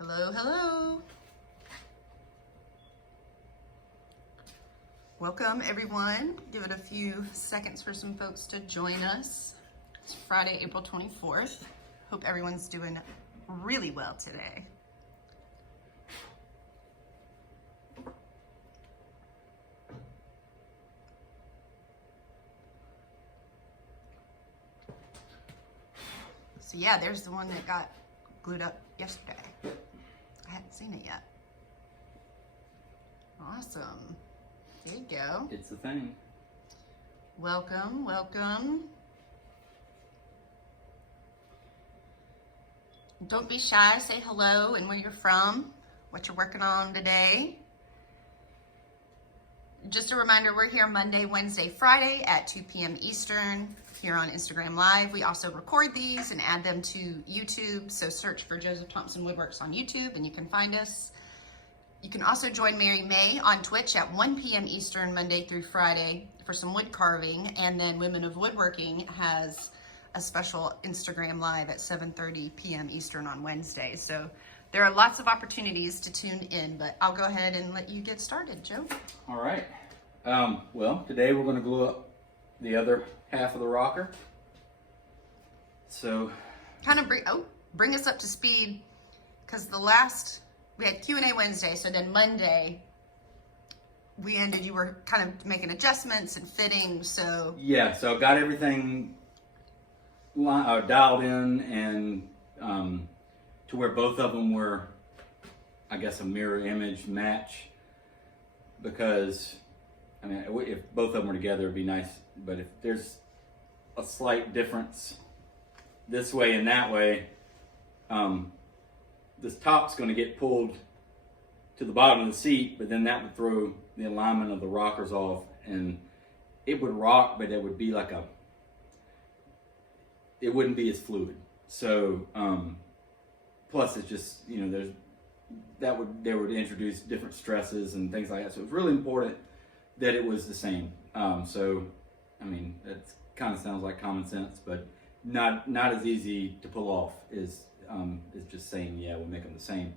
Hello, hello. Welcome everyone. Give it a few seconds for some folks to join us. It's Friday, April 24th. Hope everyone's doing really well today. So yeah, there's the one that got glued up yesterday. I hadn't seen it yet. Awesome. There you go. It's a thing. Welcome, welcome. Don't be shy, say hello and where you're from, what you're working on today. Just a reminder, we're here Monday, Wednesday, Friday at 2 p.m. Eastern here on Instagram Live. We also record these and add them to YouTube, so search for Joseph Thompson Woodworks on YouTube and you can find us. You can also join Mary May on Twitch at 1 p.m. Eastern Monday through Friday for some wood carving, and then Women of Woodworking has a special Instagram Live at 7:30 p.m. Eastern on Wednesday. So there are lots of opportunities to tune in, but I'll go ahead and let you get started, Joe. All right. Well, today we're going to glue up the other half of the rocker. So, Kind of bring us up to speed, because we had Q&A Wednesday, so then Monday you were kind of making adjustments and fitting, so. yeah, so I've got everything dialed in and to where both of them were, I guess, a mirror image match, because, I mean, if both of them were together, it'd be nice, but if there's a slight difference this way and that way, this top's going to get pulled to the bottom of the seat, but then that would throw the alignment of the rockers off, and it would rock, but it would be like it wouldn't be as fluid. So, plus it's just, you know, they would introduce different stresses and things like that. So it's really important that it was the same. So, I mean, that kind of sounds like common sense, but not as easy to pull off is just saying, yeah, we'll make them the same.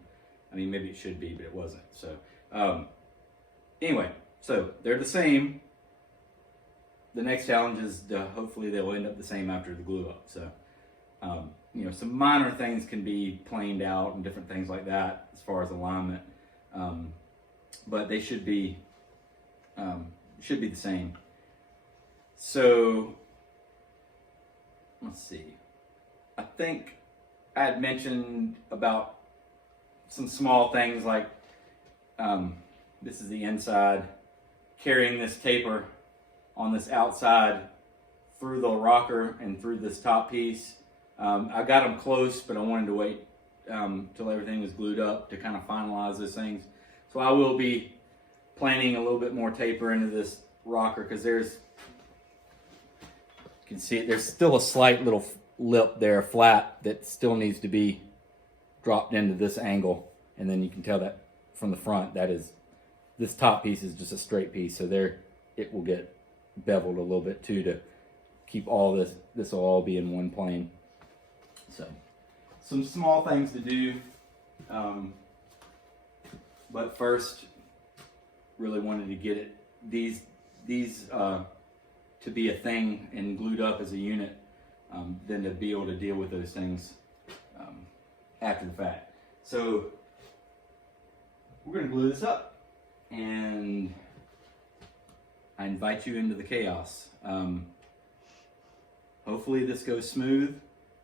I mean, maybe it should be, but it wasn't. So, anyway, so they're the same. The next challenge is hopefully they'll end up the same after the glue up. So, you know, some minor things can be planed out and different things like that as far as alignment, but they should be the same. So, let's see. I think I had mentioned about some small things like this is the inside, carrying this taper on this outside through the rocker and through this top piece. I got them close, but I wanted to wait till everything was glued up to kind of finalize those things. So I will be planning a little bit more taper into this rocker, because you can see it, there's still a slight little lip there, flat, that still needs to be dropped into this angle, and then you can tell that from the front this top piece is just a straight piece, so there it will get beveled a little bit too, to keep all this will all be in one plane. So some small things to do, but first really wanted to get these to be a thing and glued up as a unit, then to be able to deal with those things after the fact. So we're going to glue this up, and I invite you into the chaos. Hopefully this goes smooth.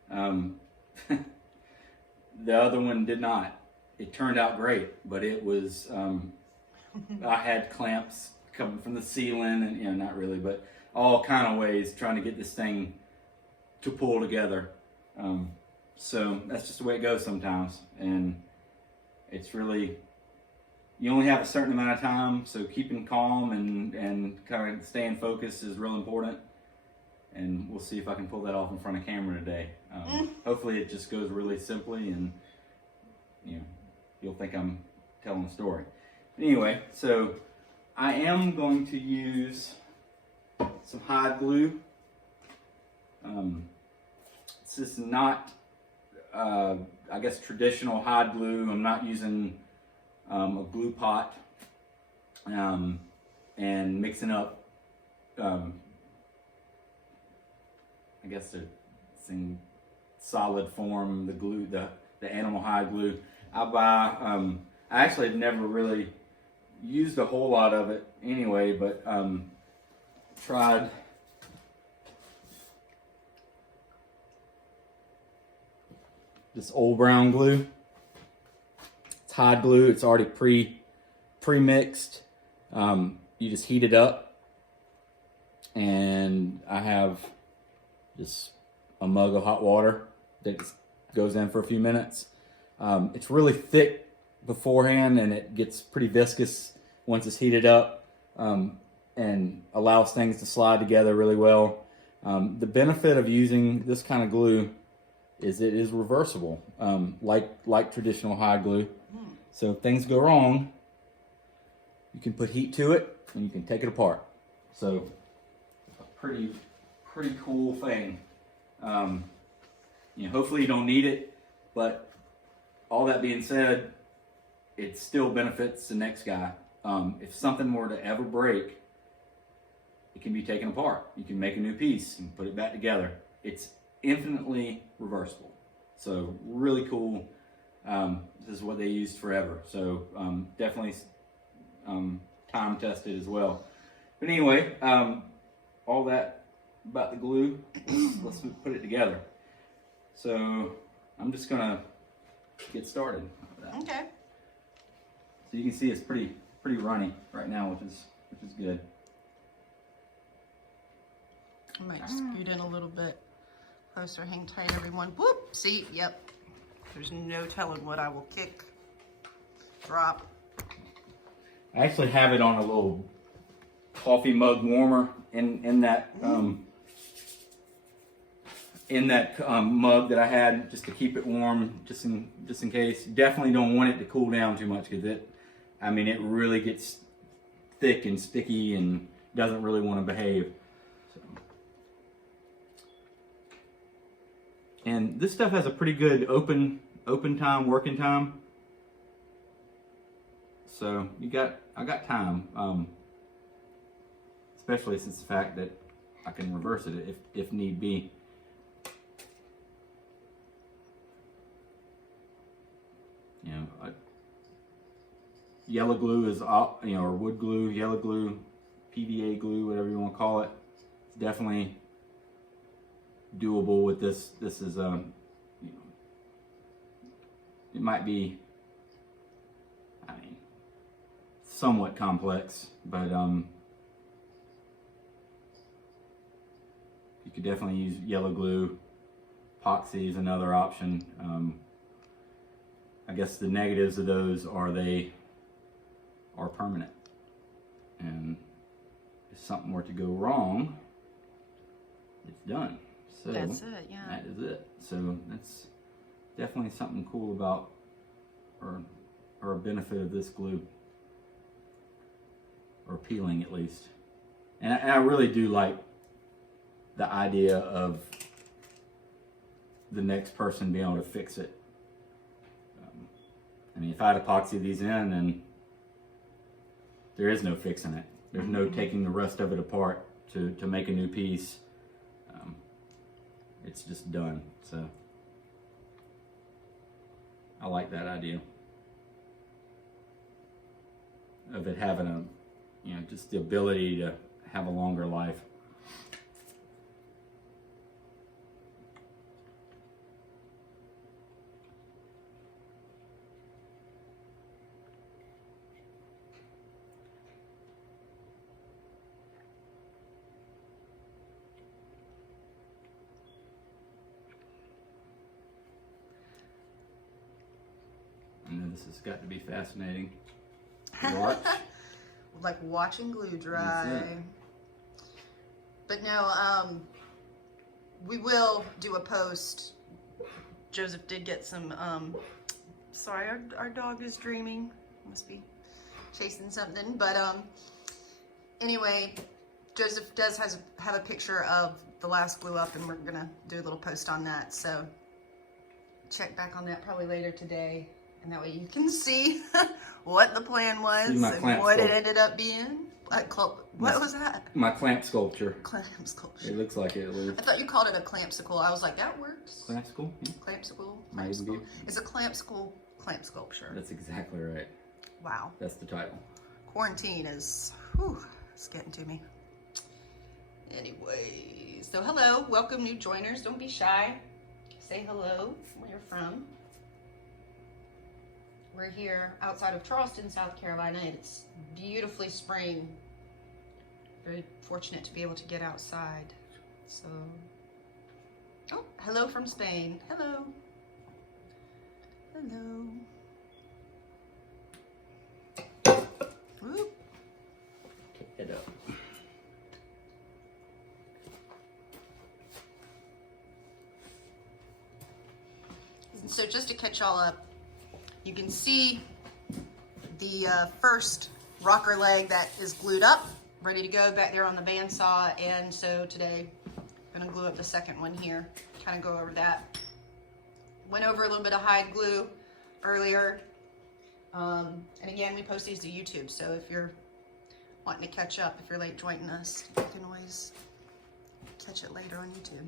The other one did not. It turned out great, but it was, I had clamps coming from the ceiling, and, you know, not really, but all kind of ways trying to get this thing to pull together. So that's just the way it goes sometimes, and it's really, you only have a certain amount of time, so keeping calm and kind of staying focused is real important. And we'll see if I can pull that off in front of camera today. Hopefully it just goes really simply, and you know, you'll think I'm telling a story. Anyway, so I am going to use some hide glue. This is not I guess, traditional hot glue. I'm not using a glue pot, and mixing up, I guess it's in solid form, the glue, the animal hide glue. I actually have never really used a whole lot of it anyway, but tried this old brown glue. It's hide glue. It's already pre-mixed. You just heat it up, and I have just a mug of hot water that just goes in for a few minutes. It's really thick beforehand, and it gets pretty viscous once it's heated up, and allows things to slide together really well. The benefit of using this kind of glue is it is reversible, like traditional hide glue. So if things go wrong, you can put heat to it and you can take it apart. So a pretty cool thing. Hopefully you don't need it, but all that being said, it still benefits the next guy. If something were to ever break, it can be taken apart. You can make a new piece and put it back together. It's infinitely reversible. So really cool. This is what they used forever. So definitely time tested as well. But anyway, all that about the glue. Let's put it together. So I'm just gonna get started with that. Okay. So you can see it's pretty runny right now, which is good. I might scoot in a little bit closer. Hang tight, everyone. Whoop! See? Yep. There's no telling what I will kick, drop. I actually have it on a little coffee mug warmer in that mug that I had, just to keep it warm, just in case. Definitely don't want it to cool down too much, because it really gets thick and sticky and doesn't really want to behave. So. And this stuff has a pretty good open time, working time. So I got time, especially since the fact that I can reverse it if need be. Yellow glue is, or wood glue, yellow glue, PVA glue, whatever you want to call it. It's definitely doable with this. This is, it might be, somewhat complex, but you could definitely use yellow glue. Epoxy is another option. I guess the negatives of those are they are permanent, and if something were to go wrong, it's done. So that's it. Yeah. That is it. So that's definitely something cool about, or a benefit of this glue, or peeling at least. And I really do like the idea of the next person being able to fix it. If I had epoxy these in, then there is no fixing it. There's no taking the rest of it apart to make a new piece. It's just done. So I like that idea of it having just the ability to have a longer life. I know this has got to be fascinating to watch. Like watching glue dry. But no, we will do a post. Joseph did get some, sorry, our dog is dreaming. Must be chasing something. But anyway, Joseph does have a picture of the last glue up, and we're gonna do a little post on that. So check back on that probably later today, and that way you can see what the plan was and what it ended up being. What was that? My clamp sculpture. Clamp sculpture. It looks like it. I thought you called it a clampsicle. I was like, that works. Clampsicle? Yeah. Clampsicle. Maybe. It's a clamp sculpture. That's exactly right. Wow. That's the title. Quarantine is, it's getting to me. Anyways, so hello, welcome new joiners. Don't be shy. Say hello, where you're from. We're here outside of Charleston, South Carolina. It's beautifully spring. Very fortunate to be able to get outside. So, oh, hello from Spain. Hello. Hello. Whoop. Pick it up. So just to catch y'all up, you can see the first rocker leg that is glued up, ready to go back there on the bandsaw. And so today, I'm gonna glue up the second one here, kind of go over that. Went over a little bit of hide glue earlier. And again, we post these to YouTube, so if you're wanting to catch up, if you're late joining us, you can always catch it later on YouTube.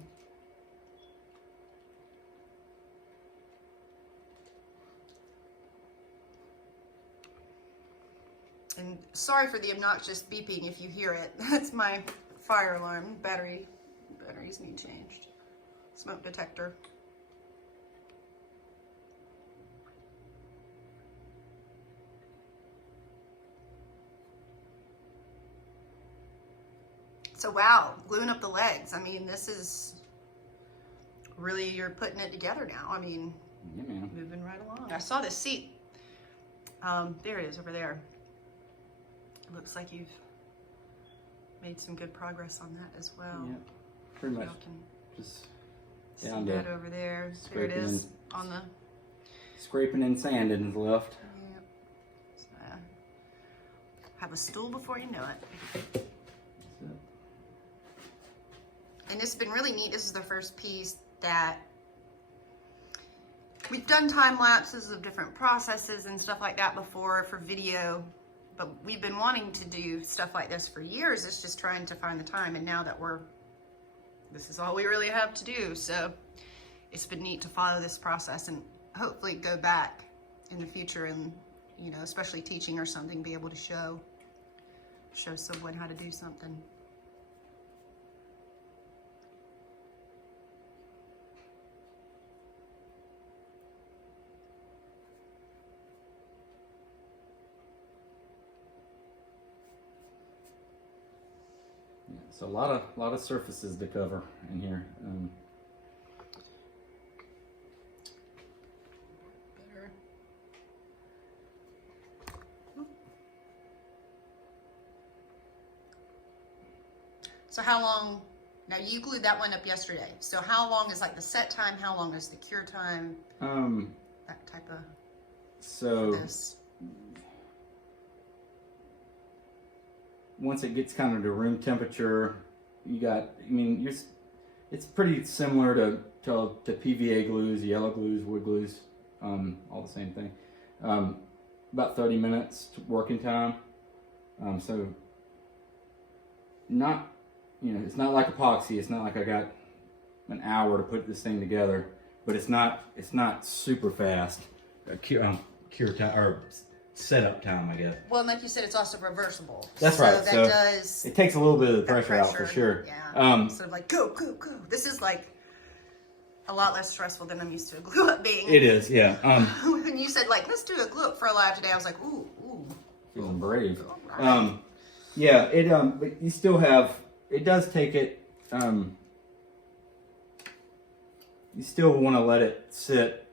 And sorry for the obnoxious beeping if you hear it. That's my fire alarm. Batteries need changed. Smoke detector. So wow, gluing up the legs. I mean, this is really, you're putting it together now. I mean, yeah, man. Moving right along. I saw this seat. There it is over there. It looks like you've made some good progress on that as well. Yeah, pretty much. Just down see that over there. There it is on the scraping and sanding is left. Yep. So, have a stool before you know it. And it's been really neat. This is the first piece that we've done time lapses of different processes and stuff like that before for video, but we've been wanting to do stuff like this for years. It's just trying to find the time. And now that this is all we really have to do. So it's been neat to follow this process and hopefully go back in the future and, you know, especially teaching or something, be able to show someone how to do something. So a lot of surfaces to cover in here. So how long, now you glued that one up yesterday. So how long is like the set time? How long is the cure time? That type of, so this. Once it gets kind of to room temperature, you got, I mean, it's pretty similar to PVA glues, yellow glues, wood glues, all the same thing. About 30 minutes working time. So not, you know, it's not like epoxy. It's not like I got an hour to put this thing together, but it's not super fast. Cure time or setup time, I guess. Well, like you said, it's also reversible. That's right. So that does. It takes a little bit of the pressure out for sure. Yeah. Sort of like go, go, go. This is like a lot less stressful than I'm used to a glue up being. It is, yeah. When you said like, let's do a glue up for a live today, I was like, ooh. Feeling brave. Right. Yeah. But you still have. It does take it. You still want to let it sit.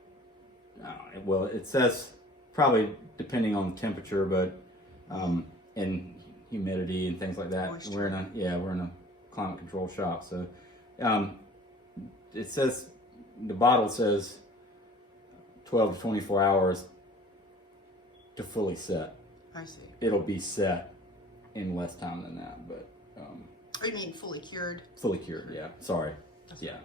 Well, it says probably depending on the temperature, but and humidity and things like that. Moisture. We're in a climate control shop, so it says the bottle says 12 to 24 hours to fully set. I see. It'll be set in less time than that, but Oh, you mean fully cured? fully cured. Yeah, sorry. That's Yeah.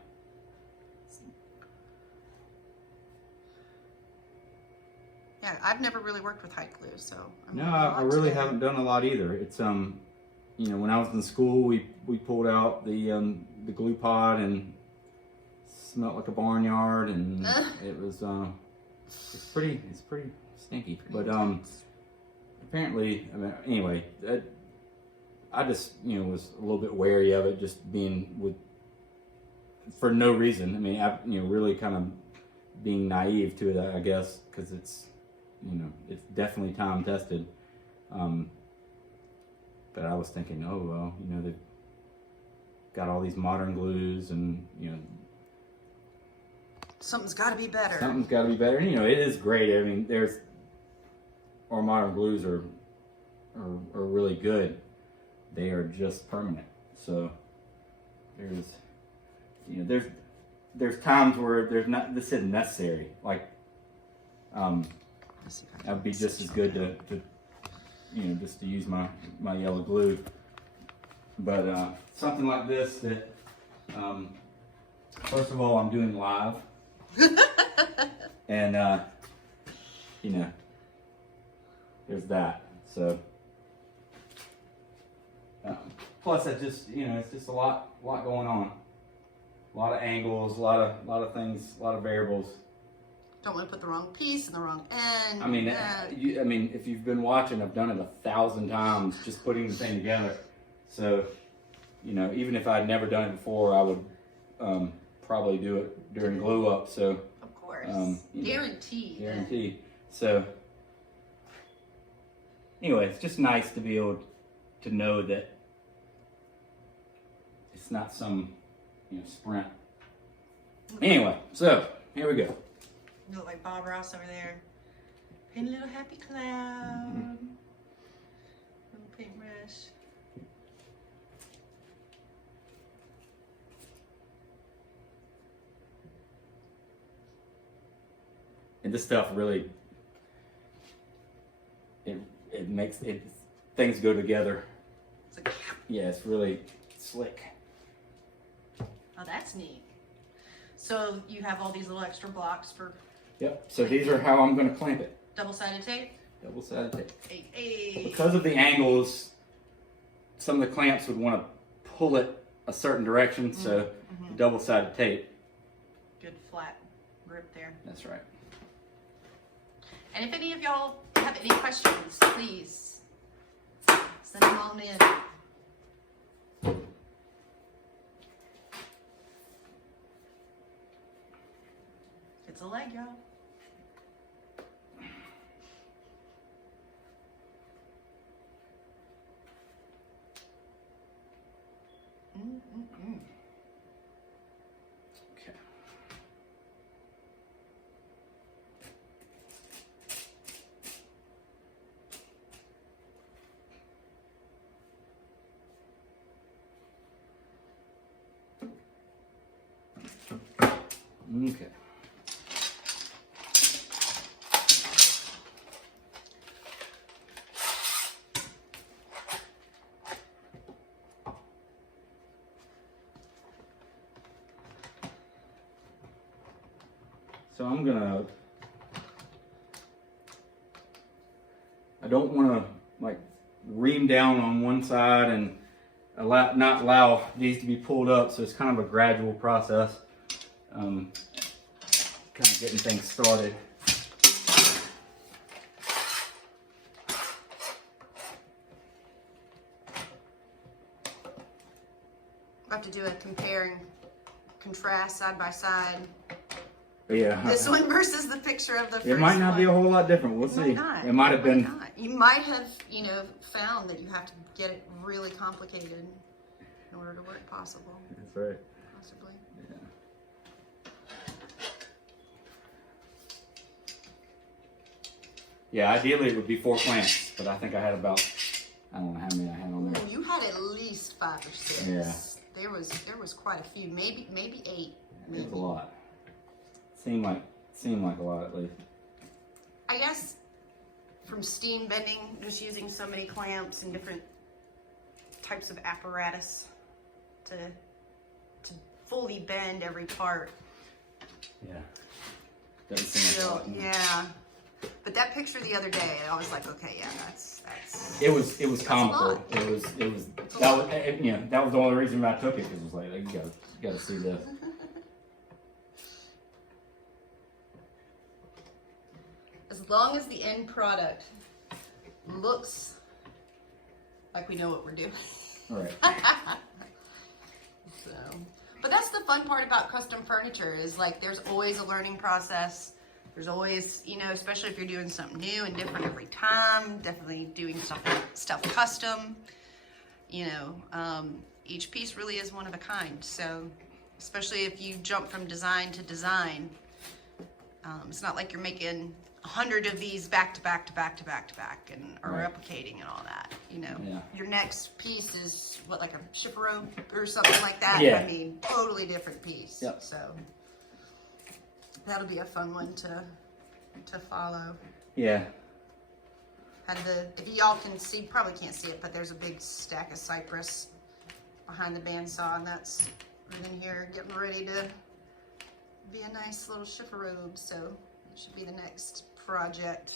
Yeah, I've never really worked with hot glue, so. No, I really haven't done a lot either. It's you know, when I was in school, we pulled out the glue pot and smelled like a barnyard, and it was it's pretty stinky. But apparently, I mean, anyway, I just, you know, was a little bit wary of it, just being with for no reason. I mean, you know, really kind of being naive to it, I guess, because it's, you know, it's definitely time tested. But I was thinking, oh well, you know, they've got all these modern glues, and you know, something's got to be better. Something's got to be better. And, you know, it is great. I mean, our modern glues are really good. They are just permanent. So there's, you know, there's times where this isn't necessary. Like, I'd be just as good to you know, just to use my yellow glue. But something like this that, first of all, I'm doing live. And you know, there's that. So plus it just, you know, it's just a lot going on, a lot of angles, a lot of things, a lot of variables. Don't want to put the wrong piece in the wrong end. I mean, I mean, if you've been watching, I've done it 1,000 times just putting the thing together. So, you know, even if I'd never done it before, I would probably do it during glue up. So, of course, guaranteed. Guaranteed. So, anyway, it's just nice to be able to know that it's not some, you know, sprint. Anyway, so here we go. You look like Bob Ross over there. Paint a little happy cloud. Little paintbrush. And this stuff really, it makes things go together. It's like, yeah, it's really slick. Oh, that's neat. So you have all these little extra blocks for. Yep. So these are how I'm going to clamp it. Double-sided tape. Double-sided tape. Hey. Because of the angles, some of the clamps would want to pull it a certain direction. So double-sided tape. Good flat grip there. That's right. And if any of y'all have any questions, please send them on in. It's a leg, y'all. Okay. Okay. So I don't want to like ream down on one side and not allow these to be pulled up. So it's kind of a gradual process. Kind of getting things started. I have to do a compare and contrast side by side. Yeah. This one versus the picture of the first one. It might not be a whole lot different. We'll see. Not. It might have been. Not. You might have, you know, found that you have to get it really complicated in order to work possible. That's right. Possibly. Yeah. Yeah, ideally it would be 4 clamps, but I think I had about, I don't know how many I had on there. You had at least 5 or 6. Yeah. There was quite a few, maybe 8. Maybe. It was a lot. Seemed like a lot at least. I guess from steam bending, just using so many clamps and different types of apparatus to fully bend every part. Yeah. Doesn't seem like a lot. Yeah. But that picture the other day, I was like, okay, yeah, that's. It was a comical. lot. That was that was the only reason I took it, because it was like, you gotta see this. As long as the end product looks like we know what we're doing. All right. So, but that's the fun part about custom furniture is like there's always a learning process. There's always, you know, especially if you're doing something new and different every time, definitely doing stuff custom, you know, each piece really is one of a kind. So especially if you jump from design to design, it's not like you're making 100 of these back to back to back to back to back and or Right. replicating and all that, you know. Yeah. Your next piece is what, like a chiffon or something like that. Yeah. I mean, totally different piece. Yep. So that'll be a fun one to follow. Yeah. If y'all can see, probably can't see it, but there's a big stack of cypress behind the bandsaw, and that's in here getting ready to be a nice little chiffon. So it should be the next project.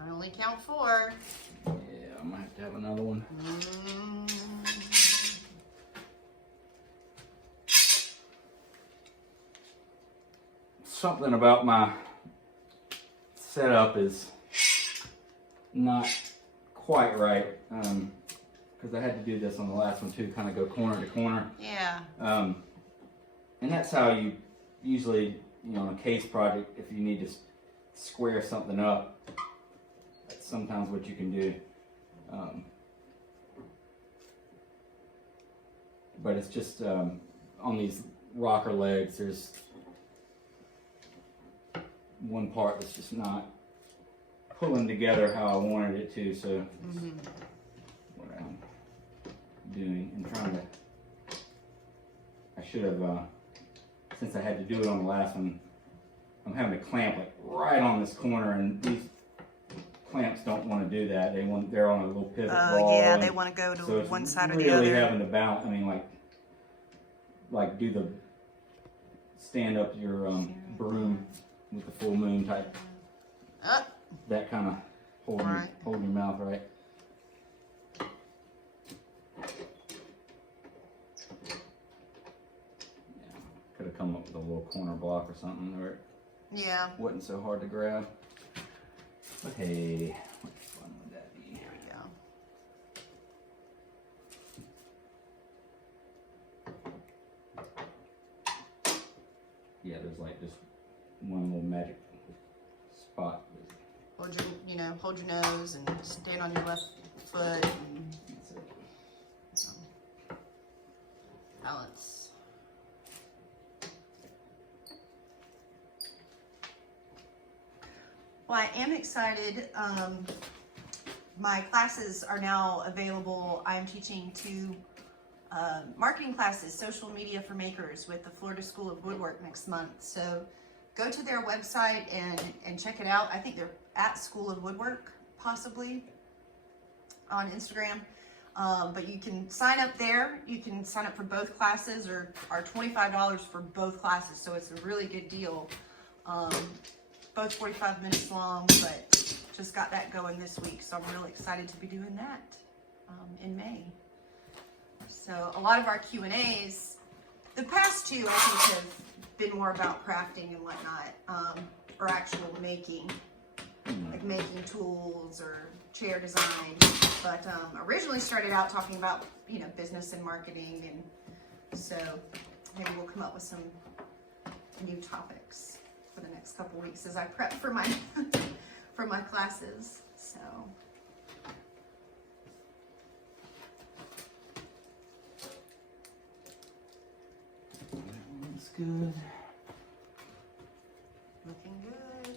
I only count 4. Yeah, I might have to have another one. Something about my setup is not quite right, because I had to do this on the last one too, kind of go corner to corner. Yeah. And that's how you usually, you know, on a case project, if you need to square something up, that's sometimes what you can do. But it's just on these rocker legs, there's one part that's just not pulling together how I wanted it to. So what I'm doing and trying to, I should have, since I had to do it on the last one, I'm having to clamp like right on this corner, and these clamps don't want to do that. They're on a little pivot ball. Yeah, and they want to go to so it's one side or really the other. having to balance. I mean, like do the stand up your broom with the full moon type. Up. That kind of holding Right. holding your mouth right. Yeah, could have come up with a little corner block or something where it Yeah. wasn't so hard to grab. But hey, what fun would that be? There we go. Yeah, there's like just one little magic spot. Hold your nose and stand on your left foot and That's it. balance. Well, I am excited. My classes are now available. I'm teaching 2 marketing classes, social media for makers, with the Florida School of Woodwork next month. So go to their website and check it out. I think they're at School of Woodwork, possibly, on Instagram. But you can sign up there. You can sign up for both classes, or $25 for both classes. So it's a really good deal. Both 45 minutes long, but just got that going this week. So I'm really excited to be doing that in May. So a lot of our Q&As, the past 2 I think have been more about crafting and whatnot, or actual making, like making tools or chair design. But originally started out talking about, business and marketing, and so maybe we'll come up with some new topics for the next couple weeks as I prep for my for my classes. So That looks good. looking good.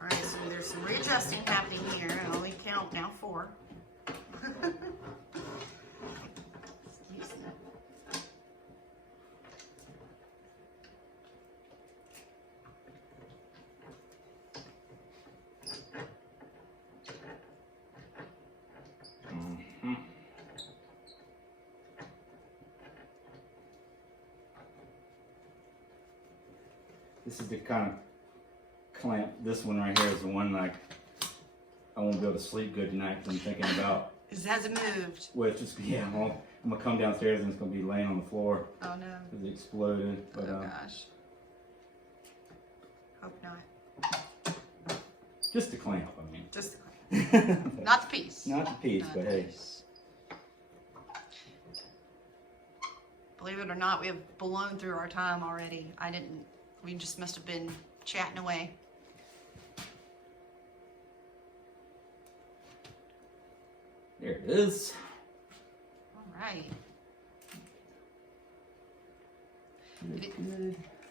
All right, so there's some readjusting happening here. I only count now 4. This is the kind of clamp. This one right here is the one like I won't be able to sleep good tonight because I'm thinking about. It hasn't moved. Well, it's just well, I'm gonna come downstairs and it's gonna be laying on the floor. Oh no. Because it exploded. But, oh gosh. Hope not. Just the clamp, I mean. Just the clamp. Not the piece. Not the piece, Not but the hey. piece. Believe it or not, we have blown through our time already. We just must have been chatting away. There it is. All right.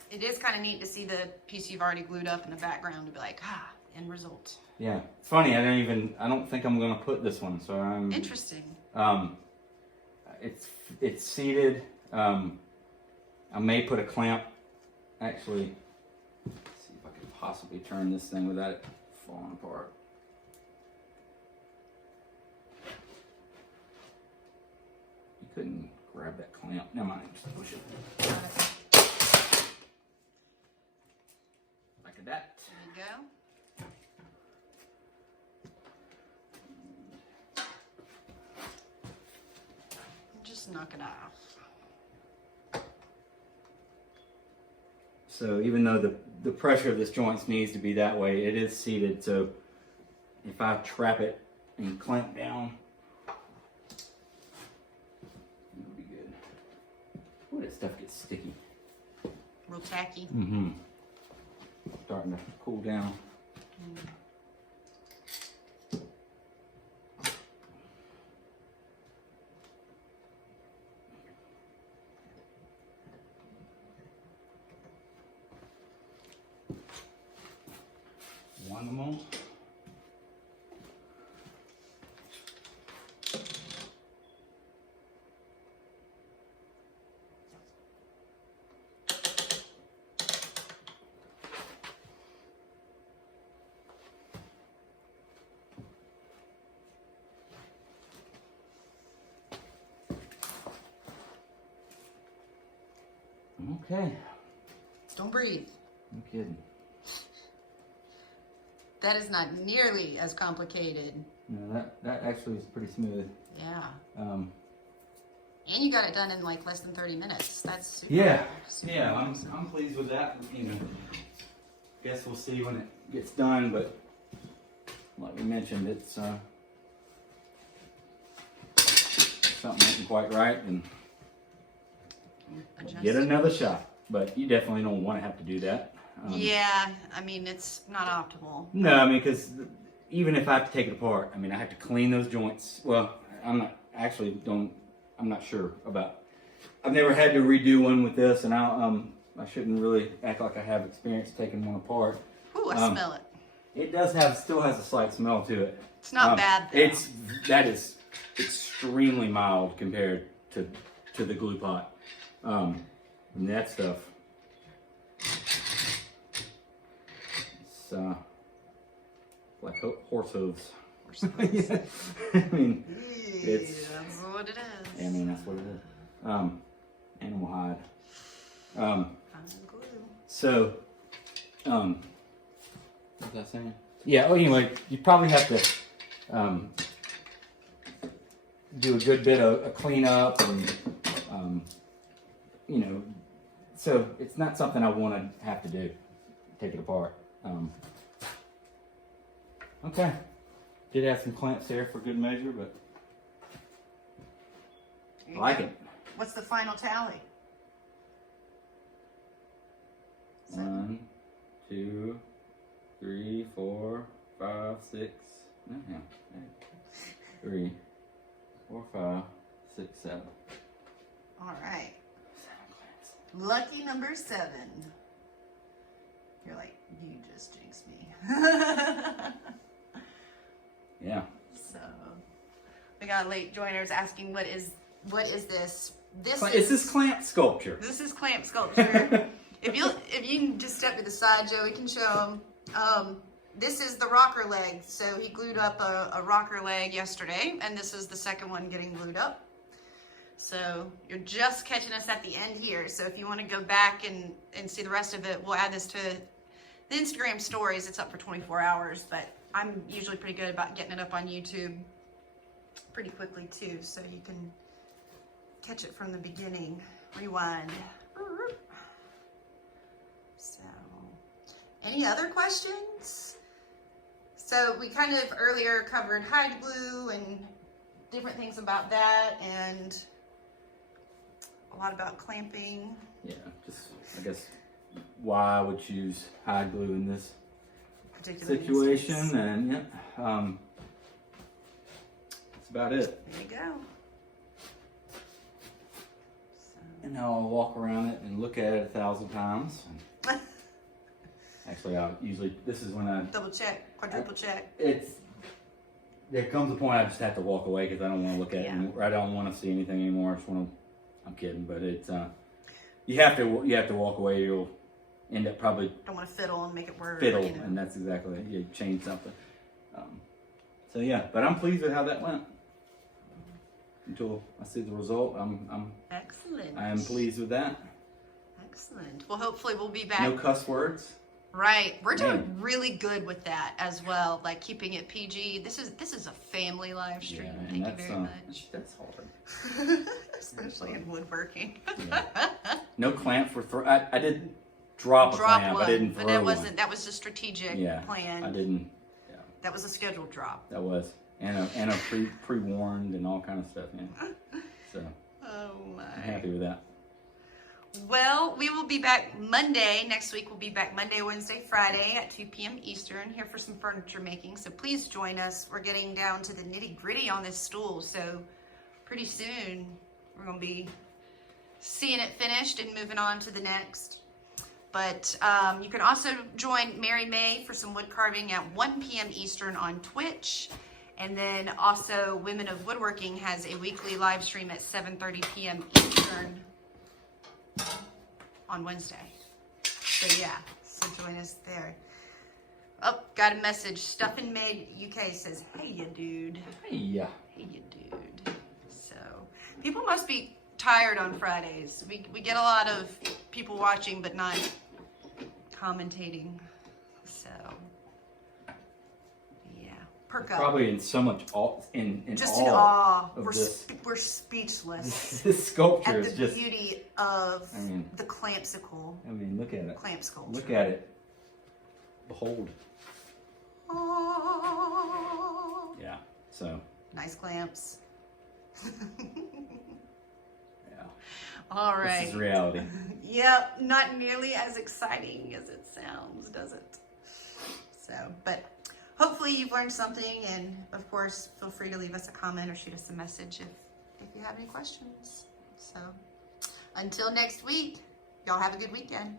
It is kind of neat to see the piece you've already glued up in the background to be like, end result. Yeah, it's funny. I don't think I'm gonna put this one. So I'm Interesting. It's seated. I may put a clamp. Actually, let's see if I can possibly turn this thing without it falling apart. You couldn't grab that clamp. Never mind. Just push it. Like that. There you go. Just knock it off. So even though the pressure of this joint needs to be that way, it is seated. So if I trap it and clamp down, it'll be good. Ooh, that stuff gets sticky. Real tacky. Mm-hmm. Starting to cool down. One more. Okay. Don't breathe. No kidding. That is not nearly as complicated. No, that actually is pretty smooth. Yeah. Um, And you got it done in like less than 30 minutes. That's super. Yeah, I'm pleased with that. You know, guess we'll see when it gets done, but like we mentioned, it's something isn't quite right, and get another shot. But you definitely don't want to have to do that. Yeah, I mean, it's not optimal. No, I mean, because even if I have to take it apart, I mean, I have to clean those joints. Well, I'm not sure about. I've never had to redo one with this, and I shouldn't really act like I have experience taking one apart. Ooh, I smell it. It still has a slight smell to it. It's not bad though. That is extremely mild compared to the glue pot. And that stuff. It's like horse hooves. Yeah. I mean, it's. That's what it is. I mean, that's what it is. Animal hide. Glue. So, what was I saying? Yeah. Oh, anyway, you probably have to do a good bit of a cleanup, and you know, so it's not something I want to have to do. Take it apart. Okay. Did have some clamps there for good measure, but I like it. What's the final tally? 1, 2, 3, 4, 5, 6. No, 3, 4, 5, 6, 7. All right. 7 clamps. Lucky number 7. You're like, you just jinxed me. Yeah. So, we got late joiners asking, what is this? It's this clamp sculpture. This is clamp sculpture. If you can just step to the side, Joey can show them. This is the rocker leg. So he glued up a rocker leg yesterday, and this is the second one getting glued up. So you're just catching us at the end here. So if you want to go back and see the rest of it, we'll add this to the Instagram stories. It's up for 24 hours, but I'm usually pretty good about getting it up on YouTube pretty quickly too, so you can catch it from the beginning. Rewind. So, any other questions? So we kind of earlier covered hide glue and different things about that, and a lot about clamping. Yeah, just I guess why I would choose hide glue in this Particular situation, instance. and yeah, that's about it. There you go. And now I'll walk around it and look at it 1,000 times. Actually, I usually, this is when I Double check, quadruple check. there comes a point I just have to walk away because I don't want to look at it Yeah. anymore. I don't want to see anything anymore. I just want to, I'm kidding, but it's you have to walk away. You'll end up probably Don't want to fiddle and make it work. fiddle, you know. and that's exactly it. You change something. So yeah, but I'm pleased with how that went. Until I see the result, Excellent. I am pleased with that. Excellent. Well, hopefully we'll be back. No cuss words. Right. We're doing Man. really good with that as well, like keeping it PG. This is a family live stream. Yeah, and Thank you that's very much. that's hard. Especially in woodworking. Yeah. No clamps were I did drop a Drop clamp. one, I didn't but throw that one. wasn't. That was a strategic Yeah, plan. I didn't. Yeah, That was a scheduled drop. that was and a pre-warned and all kind of stuff. Yeah. So Oh my. I'm happy with that. Well, we will be back Monday. Next week we'll be back Monday, Wednesday, Friday at 2 p.m. Eastern here for some furniture making. So please join us. We're getting down to the nitty gritty on this stool. So pretty soon we're going to be seeing it finished and moving on to the next. But you can also join Mary May for some wood carving at 1 p.m. Eastern on Twitch. And then also Women of Woodworking has a weekly live stream at 7:30 p.m. Eastern on Wednesday. So yeah, so join us there. Oh, got a message. Stuffin' Made UK says, hey you dude. Hey, yeah. Hey you dude. So people must be tired on Fridays. We get a lot of people watching but not commentating. So yeah. Perk up. Probably in so much in Just in awe. of We're, this. we're speechless This sculpture at is the just. beauty of I mean, the clampsicle. I mean, look at it. Clamp sculpture. Look at it. Behold. Oh, Yeah. So. nice clamps. Yeah. All right. This is reality. Yep, not nearly as exciting as it sounds, does it? So, but hopefully you've learned something, and of course, feel free to leave us a comment or shoot us a message if you have any questions. So, until next week, y'all have a good weekend.